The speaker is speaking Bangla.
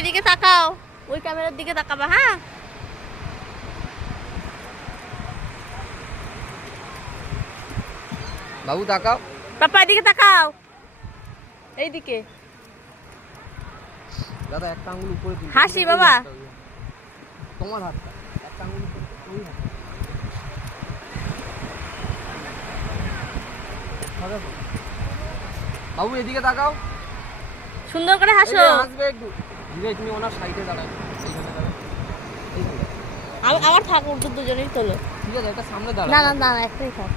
এদিকে তাকাও, ওই ক্যামেরার দিকে তাকাবা। হ্যাঁ, বাবু তাকাও। পাপা এদিকে তাকাও, এইদিকে। দাদা একটা আঙ্গুল উপরে তুলতে, হাসি বাবা। তোমার হাতটা একটা আঙ্গুল উপরে, ওই হাত। বাবু এদিকে তাকাও, সুন্দর করে হাসো। হাসবে একটু ধীরে। তুমি ওনার সাইডে দাঁড়াও, এইখানে দাঁড়াও, এইখানে। আমার থাক, দুজনেই তোলো। ঠিক আছে, একটা সামনে না দাঁড়াও। না না, একটাই থাক।